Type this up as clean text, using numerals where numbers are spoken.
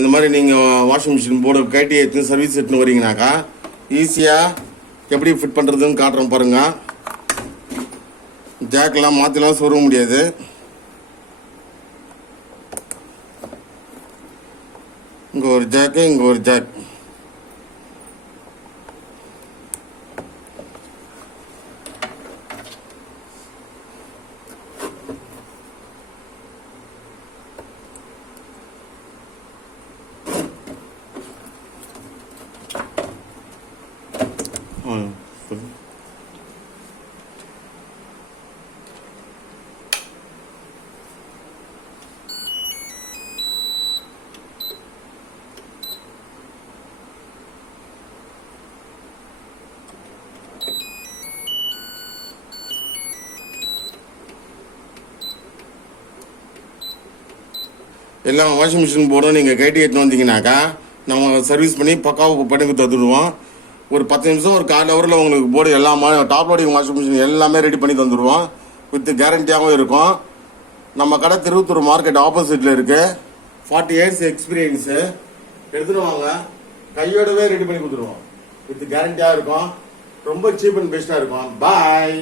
இந்த மாதிரி நீங்கள் வாஷிங் மிஷின் போர்டு கட்டி எடுத்து சர்வீஸ் எடுத்துன்னு வரீங்கனாக்கா ஈஸியாக எப்படி ஃபிட் பண்ணுறதுன்னு காட்டுறோம் பாருங்கள். ஜாக்கெல்லாம் மாற்றிலாம் சொருக முடியாது. இங்கே ஒரு ஜாக்கு, இங்கே ஒரு ஜாக். எல்லாம் வாஷிங் மிஷின் போர்டும் நீங்கள் கைட்டி எடுத்துன்னு வந்தீங்கன்னாக்கா நம்ம சர்வீஸ் பண்ணி பக்காவுக்கு பண்ணி தந்துடுவோம். ஒரு 10 நிமிஷம் ஒரு 1/4 ஹவரில் உங்களுக்கு போர்டு எல்லாமே டாப் லோடிங் வாஷிங் மிஷின் எல்லாமே ரெடி பண்ணி தந்துடுவோம். வித் கேரண்டியாகவும் இருக்கும். நம்ம கடை திருவத்தூர் மார்க்கெட் ஆப்போசிட்டில் இருக்குது. 40 இயர்ஸ் எக்ஸ்பீரியன்ஸு. எடுத்துகிட்டு வாங்க, கையோடவே ரெடி பண்ணி கொடுத்துருவோம். வித் கேரண்டியாக இருக்கும். ரொம்ப சீப் அண்ட் பெஸ்ட்டாக இருக்கும். பாய்.